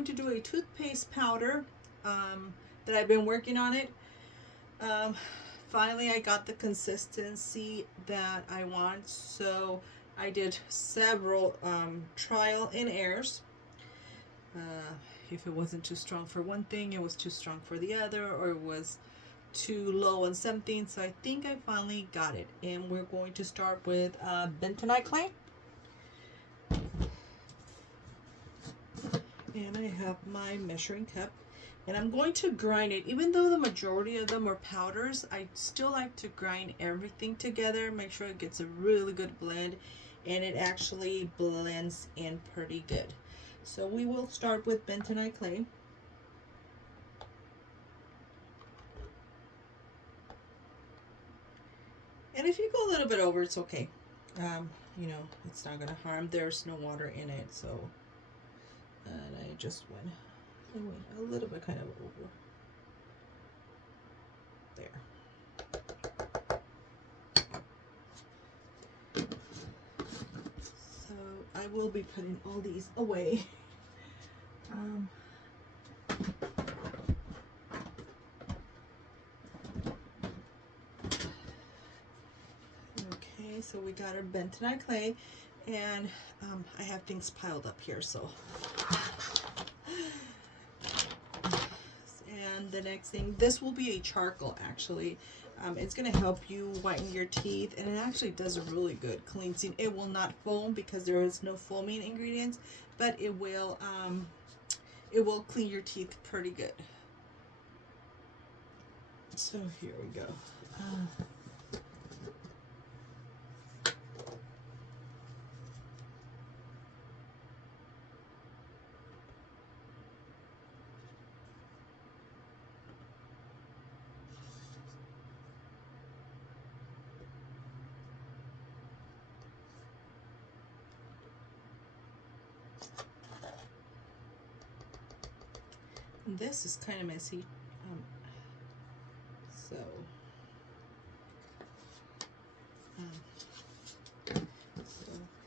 going to do a toothpaste powder that I've been working on it. Finally, I got the consistency that I want, so I did several trial and errors. If it wasn't too strong for one thing, it was too strong for the other, or it was too low on something. So I think I finally got it, and we're going to start with bentonite clay. And I have my measuring cup, and I'm going to grind it. Even though the majority of them are powders, I still like to grind everything together, make sure it gets a really good blend, and it actually blends in pretty good. So we will start with bentonite clay. And if you go a little bit over, it's okay. You know, it's not gonna harm. There's no water in it, so. And I just went a little bit kind of over there. So I will be putting all these away. Okay, so we got our bentonite clay, and I have things piled up here, so. And the next thing, this will be a charcoal actually. It's going to help you whiten your teeth, and it actually does a really good cleansing. It will not foam because there is no foaming ingredients, but it will clean your teeth pretty good. So here we go. This is kind of messy, so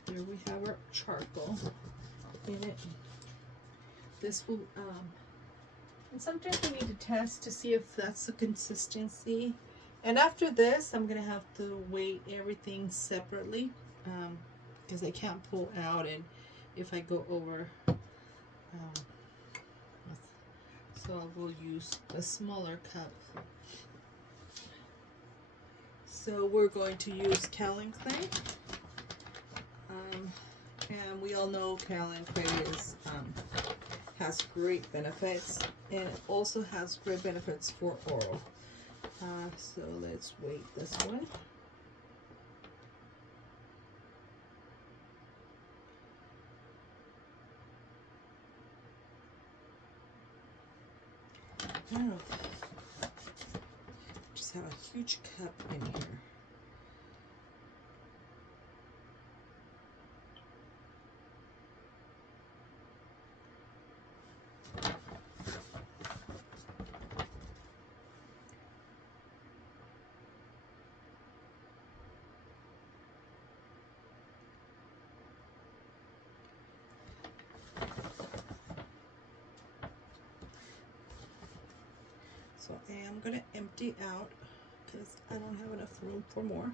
here we have our charcoal in it. This will, and sometimes we need to test to see if that's the consistency. And after this, I'm gonna have to weigh everything separately because I can't pull out, and if I go over. So I will use a smaller cup. So we're going to use kaolin clay. And we all know kaolin clay is, has great benefits, and it also has great benefits for oral. So let's weight this one. Oh, just have a huge cup in here. So I am going to empty out because I don't have enough room for more.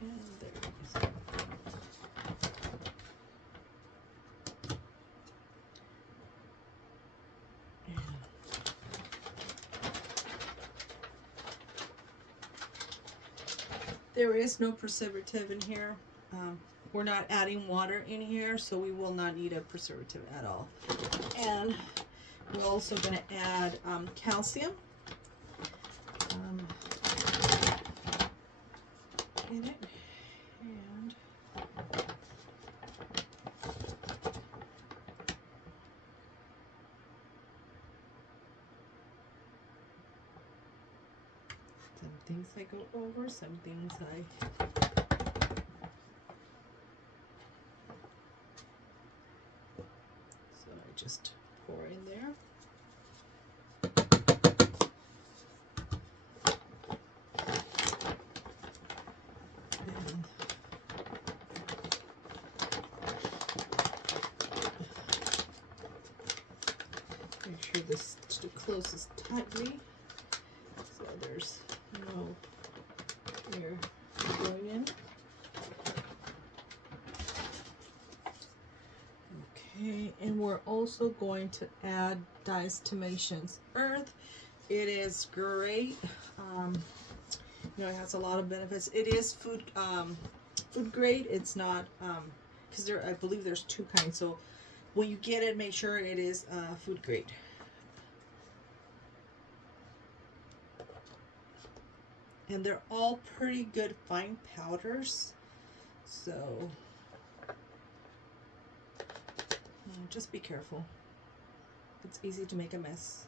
And there it is. There is no preservative in here. We're not adding water in here, so we will not need a preservative at all. And we're also going to add calcium in it. And some things I go over, some things I... just pour in there. And this to close this tightly so there's no air going in. Okay, and we're also going to add Diatomaceous Earth. It is great. You know, it has a lot of benefits. It is food grade. It's not because I believe there's two kinds. So when you get it, make sure it is food grade. And they're all pretty good fine powders. So just be careful. It's easy to make a mess.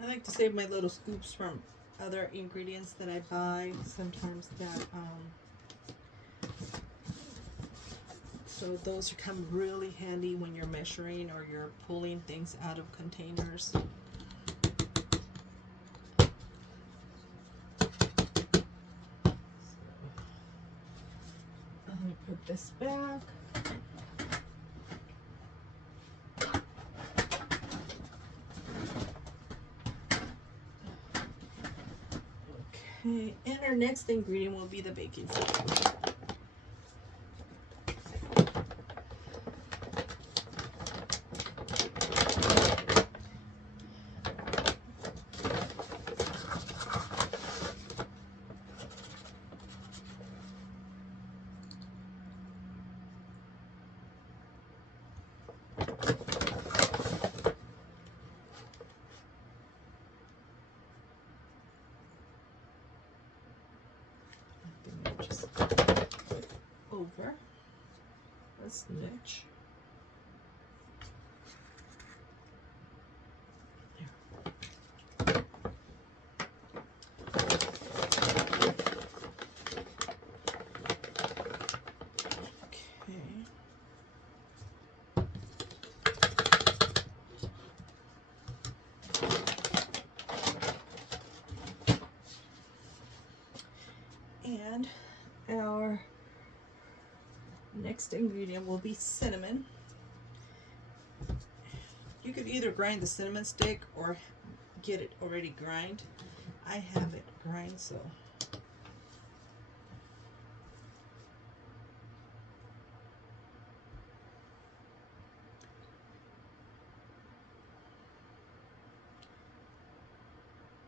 I like to save my little scoops from other ingredients that I buy. Sometimes that so those come really handy when you're measuring or you're pulling things out of containers. Let me put this back. Okay, and our next ingredient will be the baking soda. Just put it over this niche. And our next ingredient will be cinnamon. You could either grind the cinnamon stick or get it already grind. I have it grind, so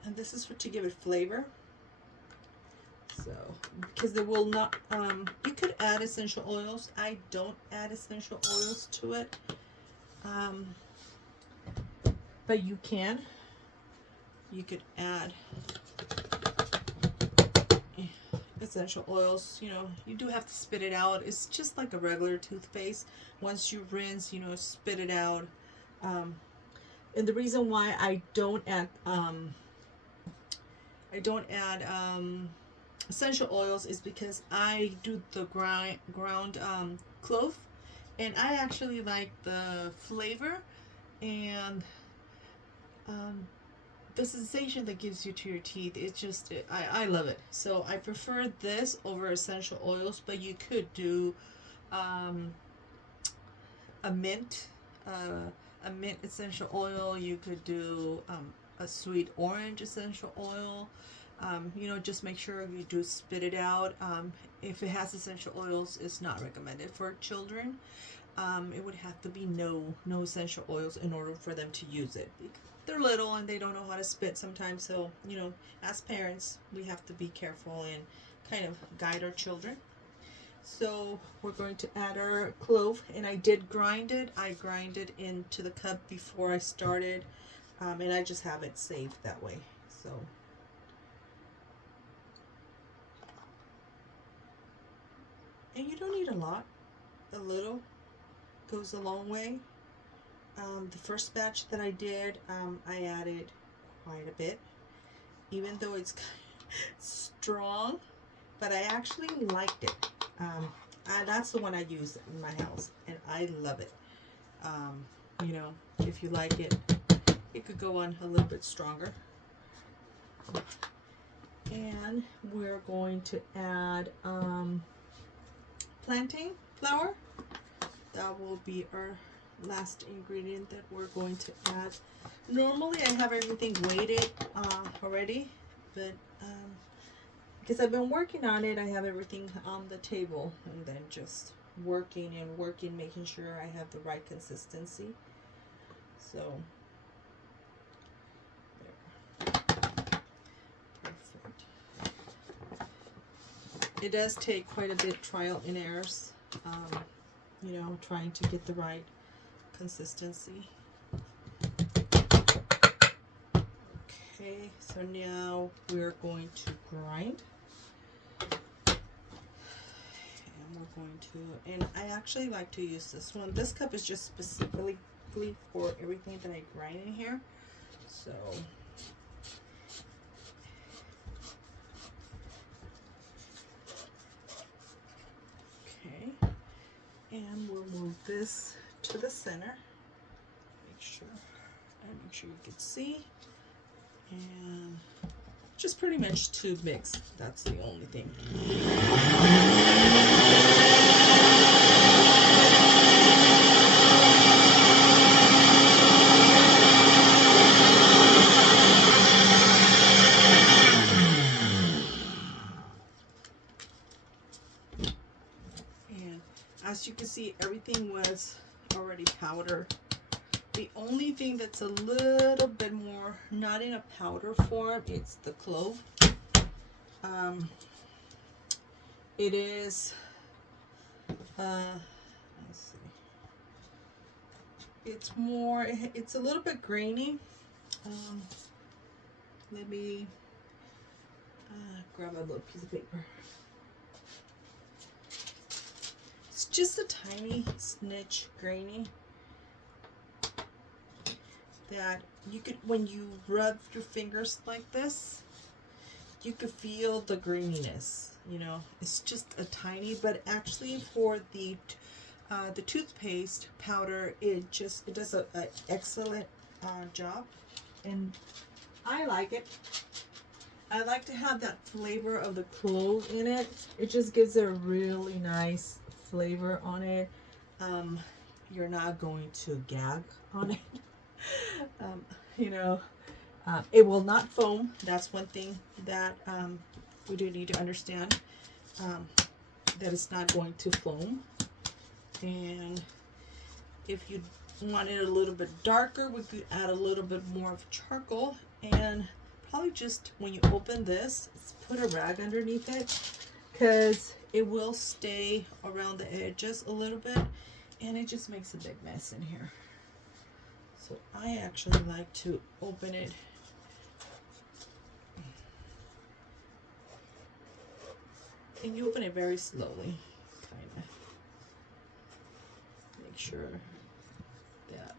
and this is to give it flavor. So, because they will not, you could add essential oils. I don't add essential oils to it. But you can. You could add essential oils. You know, you do have to spit it out. It's just like a regular toothpaste. Once you rinse, you know, spit it out. And the reason why I don't add essential oils is because I do the ground clove, and I actually like the flavor and the sensation that gives you to your teeth. It's just I love it. So I prefer this over essential oils, but you could do a mint essential oil. You could do a sweet orange essential oil. You know, just make sure you do spit it out. If it has essential oils, it's not recommended for children. It would have to be no essential oils in order for them to use it. They're little and they don't know how to spit sometimes. So, you know, as parents, we have to be careful and kind of guide our children. So we're going to add our clove, and I did grind it. I grind it into the cup before I started, and I just have it saved that way. So and you don't need a lot. A little goes a long way. The first batch that I did, I added quite a bit, even though it's strong, but I actually liked it. That's the one I use in my house, and I love it. You know, if you like it, it could go on a little bit stronger. And we're going to add plantain. flour. That will be our last ingredient that we're going to add. Normally I have everything weighted already, but because I've been working on it, I have everything on the table and then just working and working, making sure I have the right consistency. So there. Perfect. It does take quite a bit trial and errors, you know, trying to get the right consistency. Okay, so now we're going to grind. And we're going to, and I actually like to use this one. This cup is just specifically for everything that I grind in here. So okay, and we'll move this to the center. Make sure you can see, and just pretty much to mix. That's the only thing. And as you can see, everything was already powdered. The only thing that's a little bit more, not in a powder form, it's the clove. It is, let's see, it's more, it's a little bit grainy. Let me grab a little piece of paper. It's just a tiny snitch grainy that you could, when you rub your fingers like this, you could feel the graininess. You know, it's just a tiny, but actually for the toothpaste powder, it does an excellent job, and I like it. I like to have that flavor of the clove in it. It just gives it a really nice flavor on it. You're not going to gag on it. You know, it will not foam. That's one thing that we do need to understand, that it's not going to foam. And if you want it a little bit darker, we could add a little bit more of charcoal, and probably just when you open this, put a rag underneath it, because it will stay around the edges a little bit, and it just makes a big mess in here. So I actually like to open it and you open it very slowly, kind of make sure that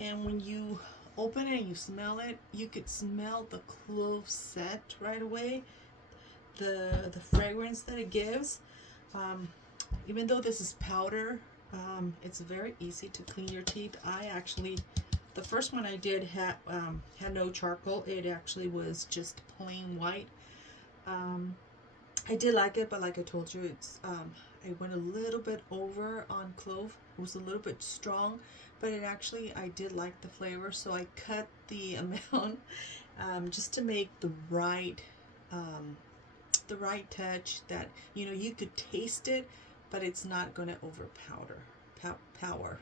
and when you open it and you smell it, you could smell the clove scent right away, the fragrance that it gives. Even though this is powder, it's very easy to clean your teeth. I actually, the first one I did had no charcoal. It actually was just plain white. I did like it, but like I told you, it's I went a little bit over on clove. It was a little bit strong, but it actually, I did like the flavor, so I cut the amount just to make the right touch that, you know, you could taste it, but it's not going to power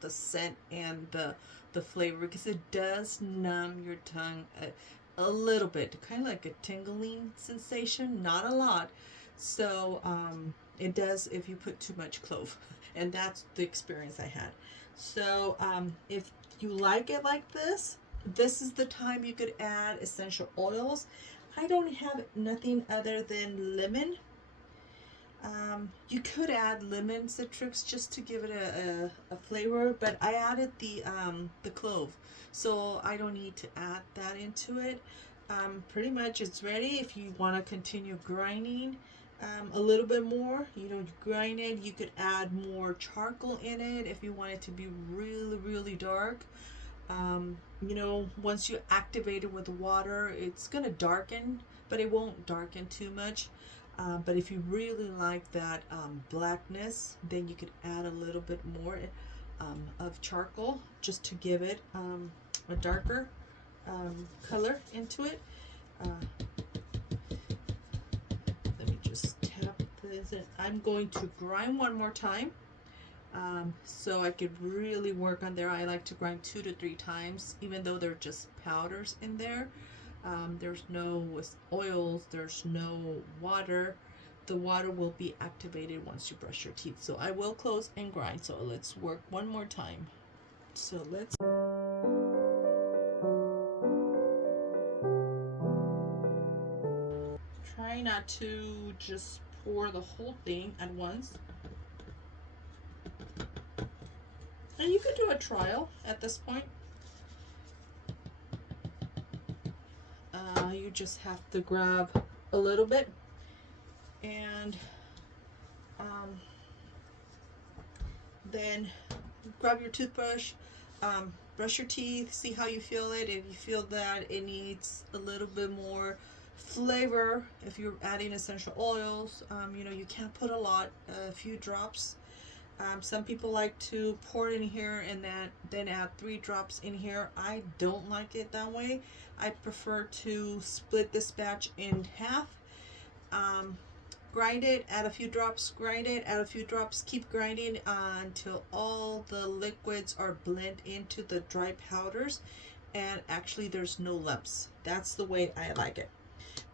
the scent and the flavor, because it does numb your tongue a little bit, kind of like a tingling sensation, not a lot. So it does if you put too much clove, and that's the experience I had. So if you like it like this is the time you could add essential oils. I don't have nothing other than lemon. You could add lemon citrus just to give it a flavor, but I added the clove, so I don't need to add that into it. Pretty much it's ready. If you want to continue grinding a little bit more, you know, you grind it, you could add more charcoal in it if you want it to be really, really dark. You know, once you activate it with water, it's gonna darken, but it won't darken too much. But if you really like that blackness, then you could add a little bit more of charcoal just to give it a darker color into it. Let me just tap this in. I'm going to grind one more time so I could really work on there. I like to grind 2 to 3 times, even though they're just powders in there. There's no oils, there's no water. The water will be activated once you brush your teeth. So I will close and grind. So let's work one more time. So let's try not to just pour the whole thing at once. And you could do a trial at this point. You just have to grab a little bit and then grab your toothbrush, brush your teeth, see how you feel it. If you feel that it needs a little bit more flavor, if you're adding essential oils, you know, you can't put a lot, a few drops. Some people like to pour it in here and then add 3 drops in here. I don't like it that way. I prefer to split this batch in half. Grind it, add a few drops, grind it, add a few drops, keep grinding until all the liquids are blend into the dry powders and actually there's no lumps. That's the way I like it.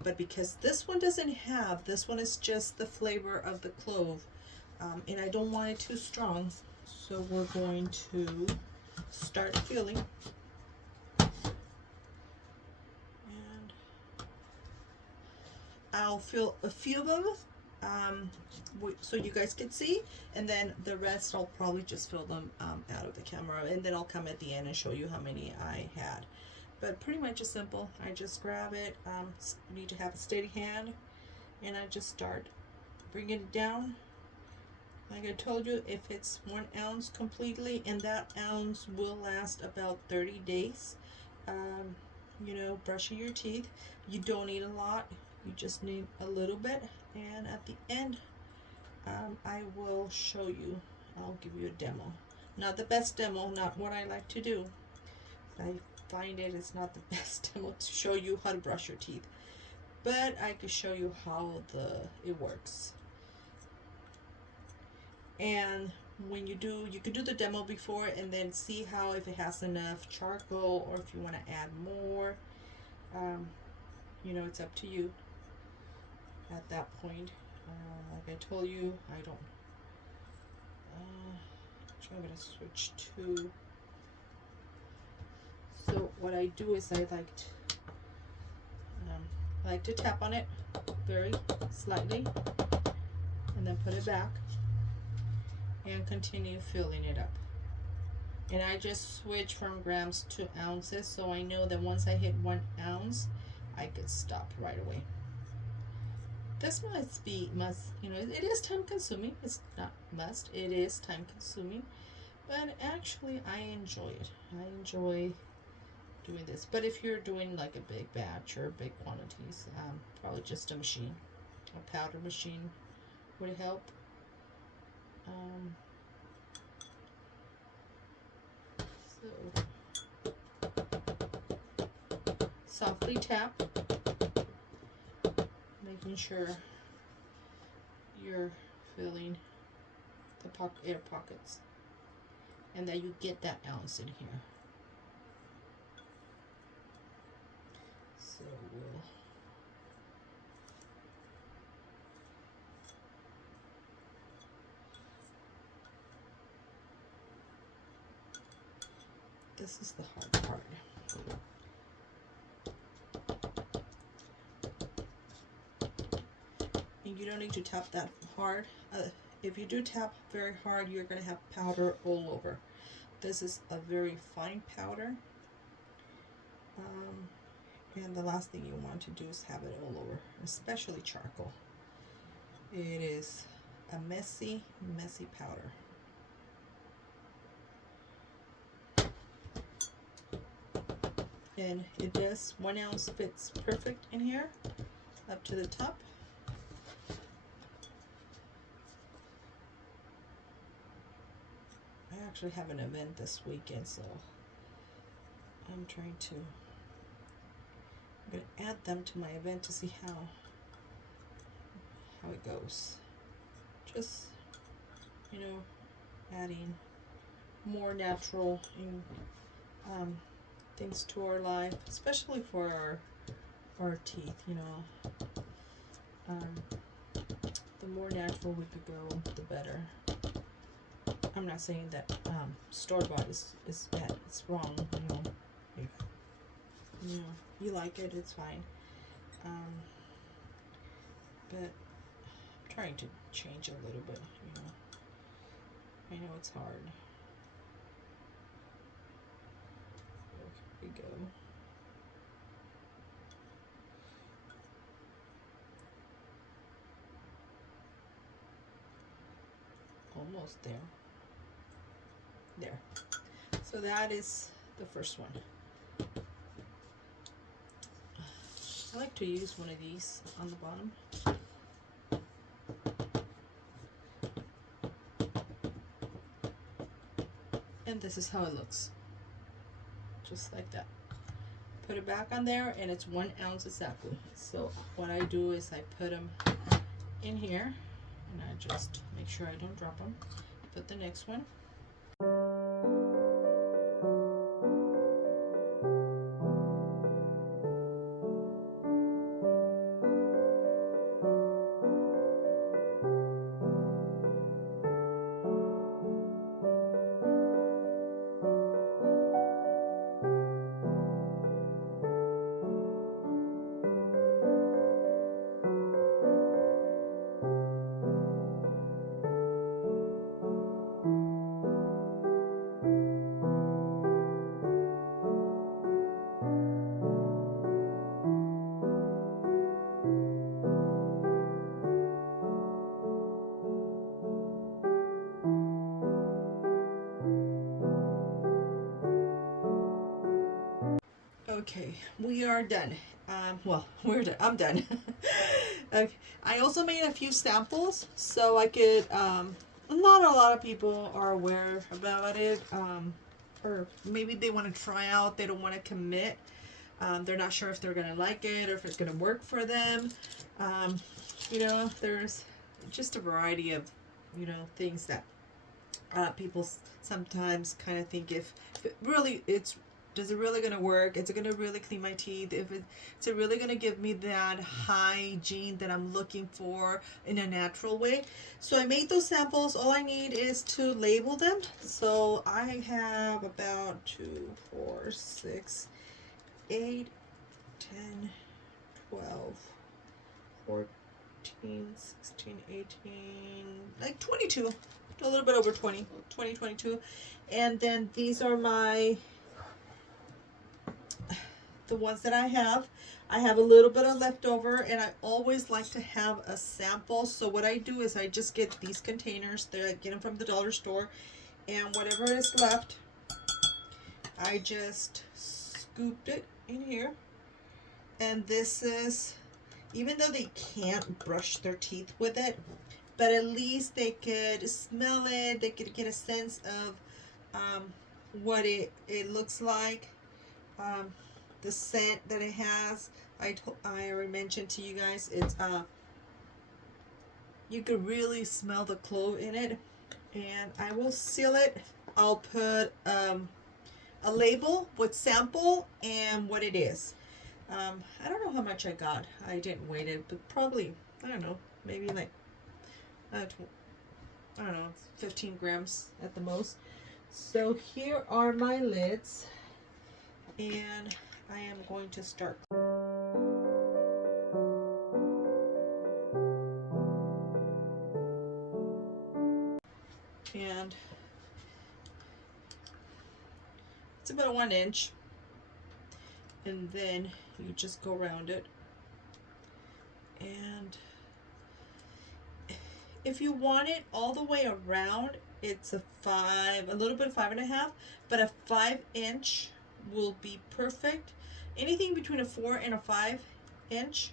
But because this one doesn't have, this one is just the flavor of the clove, and I don't want it too strong, so we're going to start filling. And I'll fill a few of them so you guys can see, and then the rest I'll probably just fill them out of the camera, and then I'll come at the end and show you how many I had. But pretty much it's simple. I just grab it. You need to have a steady hand, and I just start bringing it down. Like I told you, if it's 1 ounce completely, and that ounce will last about 30 days. You know, brushing your teeth, you don't need a lot, you just need a little bit. And at the end, I will show you, I'll give you a demo. Not the best demo, not what I like to do. I find it's not the best demo to show you how to brush your teeth, but I can show you how it works. And when you do, you can do the demo before and then see how, if it has enough charcoal or if you want to add more. You know, it's up to you at that point. Like I told you, I don't. I'm gonna switch to. So what I do is I like to tap on it very slightly and then put it back and continue filling it up. And I just switch from grams to ounces, so I know that once I hit 1 ounce, I could stop right away. This must, you know, it is time consuming. It's not must, it is time consuming, but actually I enjoy it. I enjoy doing this. But if you're doing like a big batch or big quantities, probably just a machine, a powder machine would help. So softly tap, making sure you're filling the air pockets and that you get that ounce in here. So this is the hard part. And you don't need to tap that hard. If you do tap very hard, you're going to have powder all over. This is a very fine powder. And the last thing you want to do is have it all over, especially charcoal. It is a messy, messy powder. And it does, 1 ounce fits perfect in here. up to the top. I actually have an event this weekend, so I'm trying to, I'm going to add them to my event to see how it goes. Just, you know, adding more natural things to our life, especially for our teeth, you know. The more natural we could go, the better. I'm not saying that store-bought is bad, it's wrong, you know. If you like it, it's fine. But I'm trying to change a little bit, you know. I know it's hard. Here we go. Almost there. There. So that is the first one. I like to use one of these on the bottom. And this is how it looks. Just like that. Put it back on there, and it's 1 ounce exactly. So what I do is I put them in here, and I just make sure I don't drop them. Put the next one. Okay, we are done. Well, we're done. I'm done. Okay. I also made a few samples so I could, not a lot of people are aware about it, or maybe they want to try out, they don't want to commit. They're not sure if they're going to like it or if it's going to work for them. You know, there's just a variety of, you know, things that people sometimes kind of think if it really, is it really going to work? Is it going to really clean my teeth? Is it really going to give me that hygiene that I'm looking for in a natural way? So I made those samples. All I need is to label them. So I have about 2, 4, 6, 8, 10, 12, 14, 16, 18, like 22, a little bit over 20, 22. And then these are the ones that I have. I have a little bit of leftover, and I always like to have a sample. So what I do is I just get these containers. I get them from the dollar store, and whatever is left, I just scooped it in here. And this is, even though they can't brush their teeth with it, but at least they could smell it. They could get a sense of what it looks like. The scent that it has, I already mentioned to you guys, it's you could really smell the clove in it. And I will seal it. I'll put a label with sample and what it is. I don't know how much I got. I didn't weigh it, but probably, I don't know, maybe like I don't know, 15 grams at the most. So here are my lids, and I am going to start. And it's about 1 inch. And then you just go around it. And if you want it all the way around, it's a little bit of 5.5, but a 5-inch will be perfect. Anything between a 4 and a 5 inch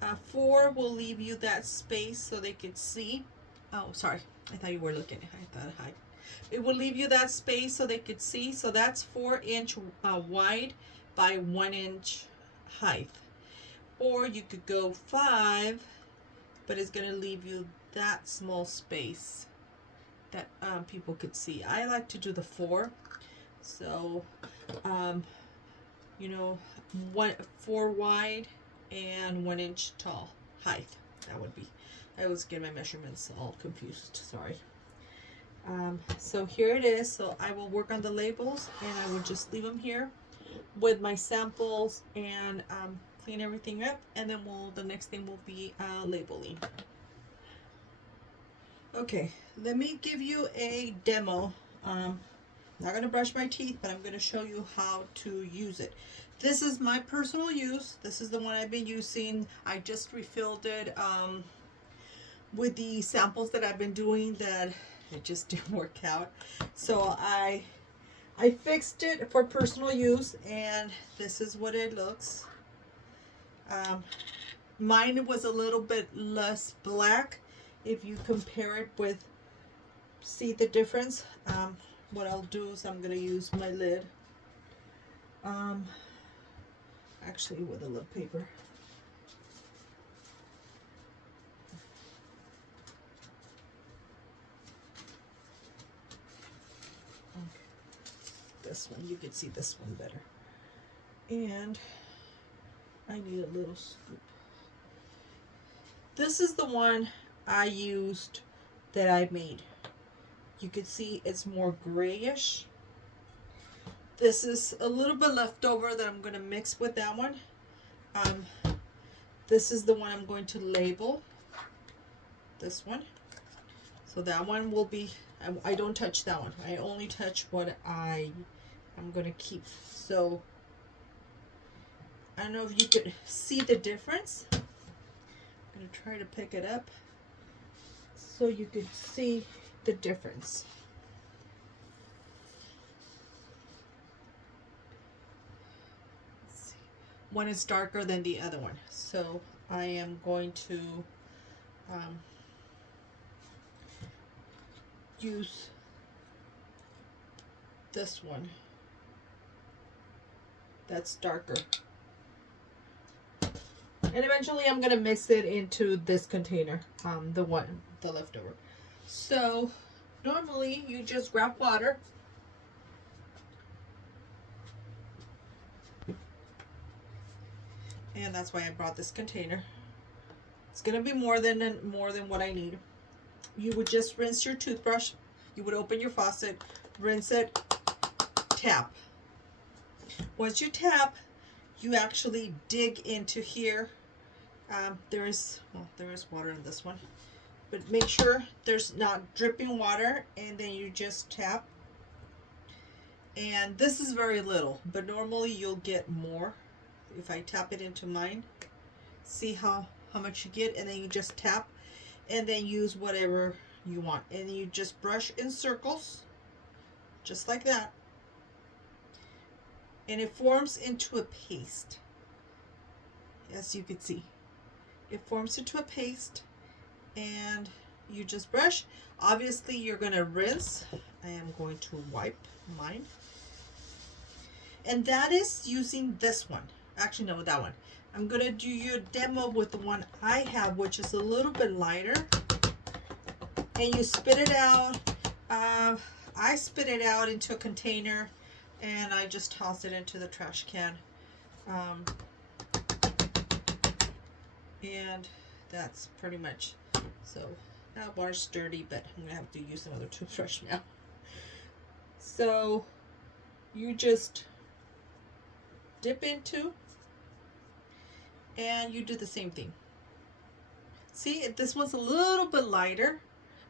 4 will leave you that space so they could see. Oh, sorry. I thought you were looking. I thought hi. It will leave you that space so they could see. So that's 4-inch wide by 1-inch height. Or you could go 5, but it's going to leave you that small space that people could see. I like to do the 4. So, you know, 4 wide and 1-inch tall height. That would be. I always get my measurements all confused. Sorry. So here it is. So I will work on the labels, and I will just leave them here with my samples and clean everything up, and then the next thing will be labeling. Okay, let me give you a demo. Not gonna brush my teeth, but I'm gonna show you how to use it. This is my personal use. This is the one I've been using. I just refilled it with the samples that I've been doing that it just didn't work out. So I fixed it for personal use, and this is what it looks. Mine was a little bit less black. If you compare it with, see the difference. What I'll do is I'm going to use my lid. Actually with a lip paper. Okay. This one, you can see this one better. And I need a little scoop. This is the one I used that I made. You can see it's more grayish. This is a little bit left over that I'm going to mix with that one. This is the one I'm going to label. This one. So that one will be, I don't touch that one. I only touch what I'm going to keep. So I don't know if you could see the difference. I'm going to try to pick it up so you could see the difference. Let's see. One is darker than the other one. So I am going to use this one. That's darker. And eventually I'm going to mix it into this container, the leftover. So normally you just grab water. And that's why I brought this container. It's going to be more than what I need. You would just rinse your toothbrush. You would open your faucet, rinse it, tap. Once you tap, you actually dig into here. There is water in this one, but make sure there's not dripping water, and then you just tap. And this is very little, but normally you'll get more. If I tap it into mine, see how much you get, and then you just tap, and then use whatever you want, and you just brush in circles, just like that, and it forms into a paste. As you can see, it forms into a paste, and you just brush. Obviously you're going to rinse. I am going to wipe mine, and that is using this one. Actually, no, that one. I'm going to do you a demo with the one I have, which is a little bit lighter, and you spit it out. I spit it out into a container, and I just toss it into the trash can. And that's pretty much. So that water's dirty, but I'm gonna have to use another toothbrush now. So you just dip into, and you do the same thing. See, this one's a little bit lighter,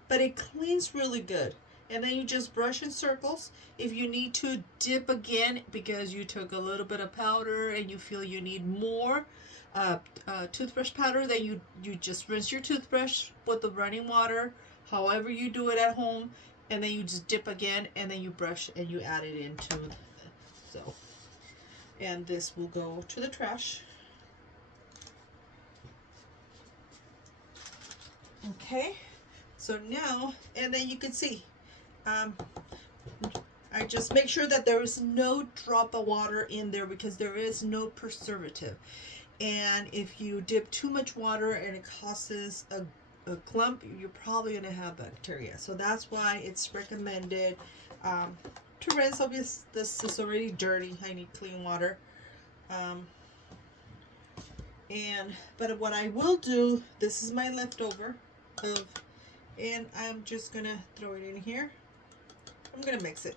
but it cleans really good. And then you just brush in circles. If you need to dip again because you took a little bit of powder and you feel you need more toothbrush powder, then you just rinse your toothbrush with the running water, however you do it at home, and then you just dip again, and then you brush and you add it into so. And this will go to the trash. Okay, so now, and then you can see, I just make sure that there is no drop of water in there because there is no preservative. And if you dip too much water and it causes a clump, you're probably going to have bacteria. So that's why it's recommended to rinse. Obviously, this is already dirty. I need clean water. But what I will do, this is my leftover of, and I'm just going to throw it in here. I'm going to mix it.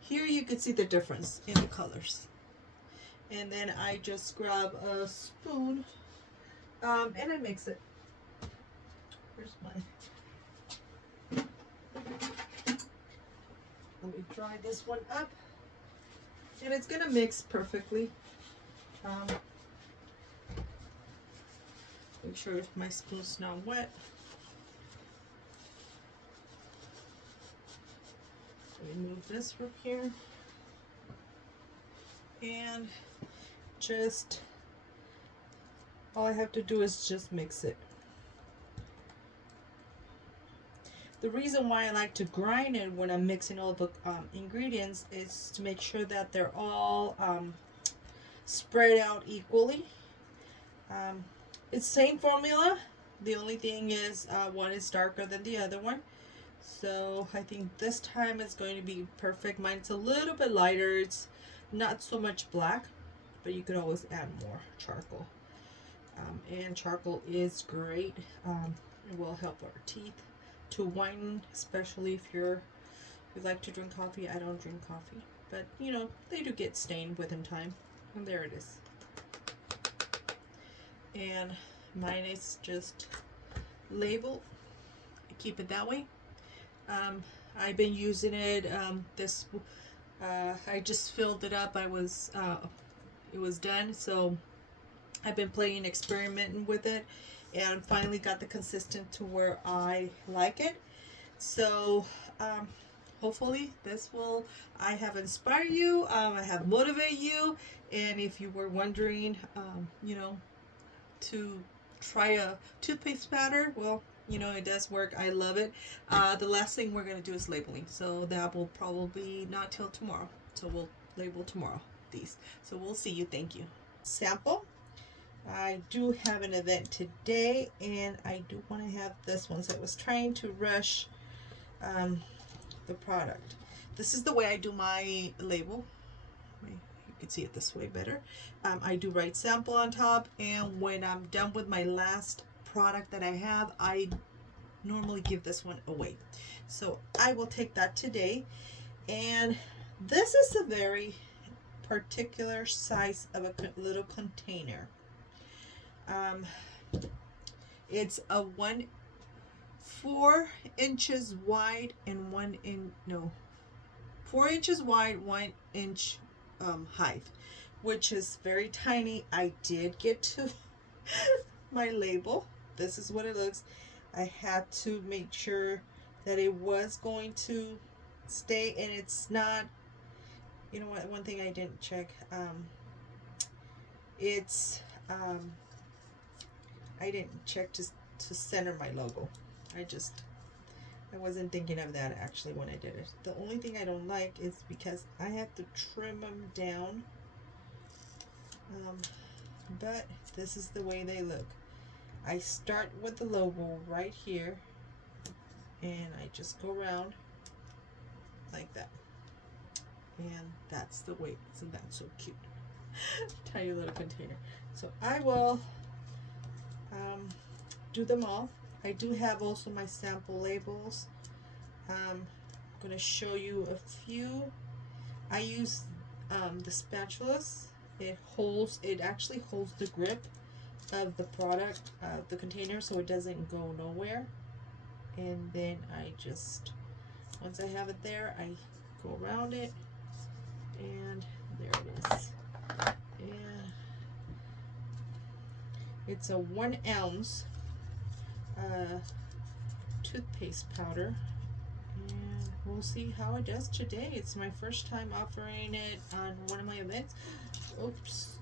Here you can see the difference in the colors. And then I just grab a spoon and I mix it. Where's mine? Let me dry this one up. And it's going to mix perfectly. Make sure if my spoon's not wet. Remove this from here. And just, all I have to do is just mix it. The reason why I like to grind it when I'm mixing all the ingredients is to make sure that they're all spread out equally. It's same formula. The only thing is one is darker than the other one. So I think this time it's going to be perfect. Mine's a little bit lighter. It's not so much black, but you could always add more charcoal. And charcoal is great. It will help our teeth to whiten, especially if you like to drink coffee. I don't drink coffee, but you know, they do get stained within time. And there it is. And mine is just labeled. I keep it that way. I've been using it. I just filled it up. It was done, so I've been playing, experimenting with it, and finally got the consistent to where I like it. So hopefully I have inspired you, I have motivated you, and if you were wondering, you know, to try a toothpaste powder, well, you know, it does work. I love it. The last thing we're going to do is labeling. So that will probably not till tomorrow. So we'll label tomorrow these. So we'll see you. Thank you. Sample. I do have an event today and I do want to have this one. So I was trying to rush the product. This is the way I do my label. You can see it this way better. I do write sample on top, and when I'm done with my last product that I have, I normally give this one away. So I will take that today. And this is a very particular size of a little container. It's a 4 inches wide and 4 inches wide, 1 inch height, which is very tiny. I did get to my label. This is what it looks. I had to make sure that it was going to stay, and it's not, you know what, one thing I didn't check, I didn't check to center my logo. I wasn't thinking of that actually when I did it. The only thing I don't like is because I have to trim them down, but this is the way they look. I start with the logo right here, and I just go around like that, and that's the way. Isn't that so cute? Tiny little container. So I will do them all. I do have also my sample labels. I'm going to show you a few. I use the spatulas. It actually holds the grip of the product, the container, so it doesn't go nowhere. And then I just, once I have it there, I go around it, and there it is. And it's a 1 ounce toothpaste powder, and we'll see how it does today. It's my first time offering it on one of my events. Oops.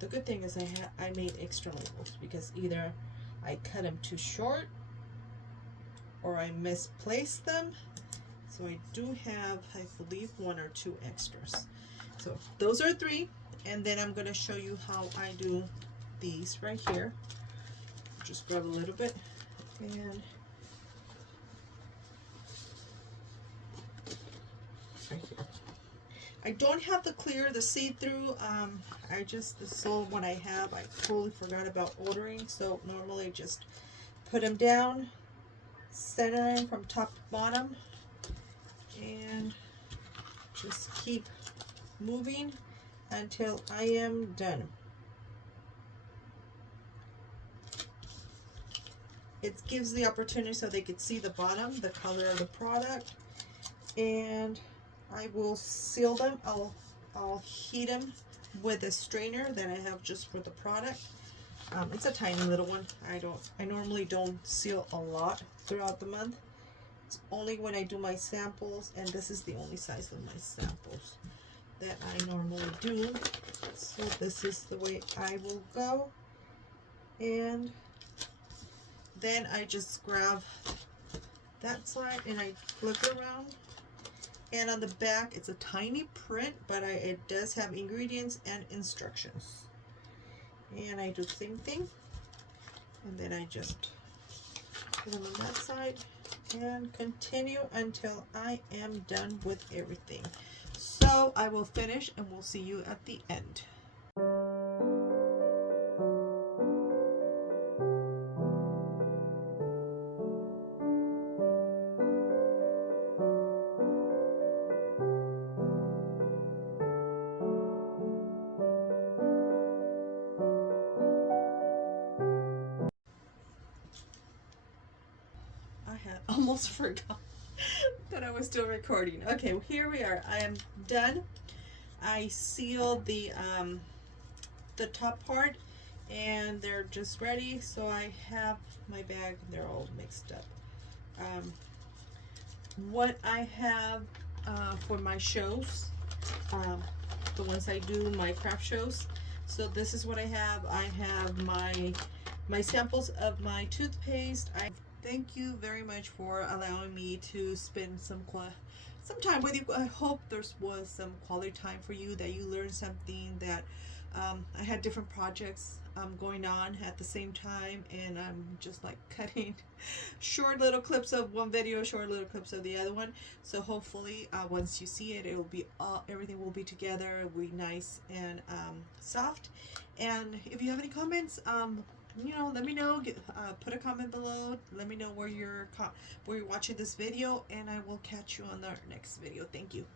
The good thing is I made extra labels, because either I cut them too short or I misplaced them. So I do have, I believe, 1 or 2 extras. So those are 3. And then I'm going to show you how I do these right here. Just grab a little bit and right here. I don't have the clear, the see-through. This is all what I have. I totally forgot about ordering. So normally just put them down, center them from top to bottom, and just keep moving until I am done. It gives the opportunity so they could see the bottom, the color of the product, and I will seal them. I'll heat them with a strainer that I have just for the product. It's a tiny little one. I normally don't seal a lot throughout the month. It's only when I do my samples, and this is the only size of my samples that I normally do. So this is the way I will go. And then I just grab that side and I flip it around. And on the back, it's a tiny print, but it does have ingredients and instructions. And I do the same thing. And then I just put them on that side and continue until I am done with everything. So I will finish and we'll see you at the end. I had almost forgot that I was still recording. Okay, here we are. I am done. I sealed the top part and they're just ready. So I have my bag. They're all mixed up. What I have for my shows, the ones I do, my craft shows. So this is what I have. I have my samples of my toothpaste. I thank you very much for allowing me to spend some time with you. I hope there was some quality time for you, that you learned something, that I had different projects going on at the same time, and I'm just like cutting short little clips of one video, short little clips of the other one. So hopefully once you see it, it will be everything will be together. It will be nice and soft. And if you have any comments, you know, let me know. Put a comment below. Let me know where you're watching this video, and I will catch you on the next video. Thank you.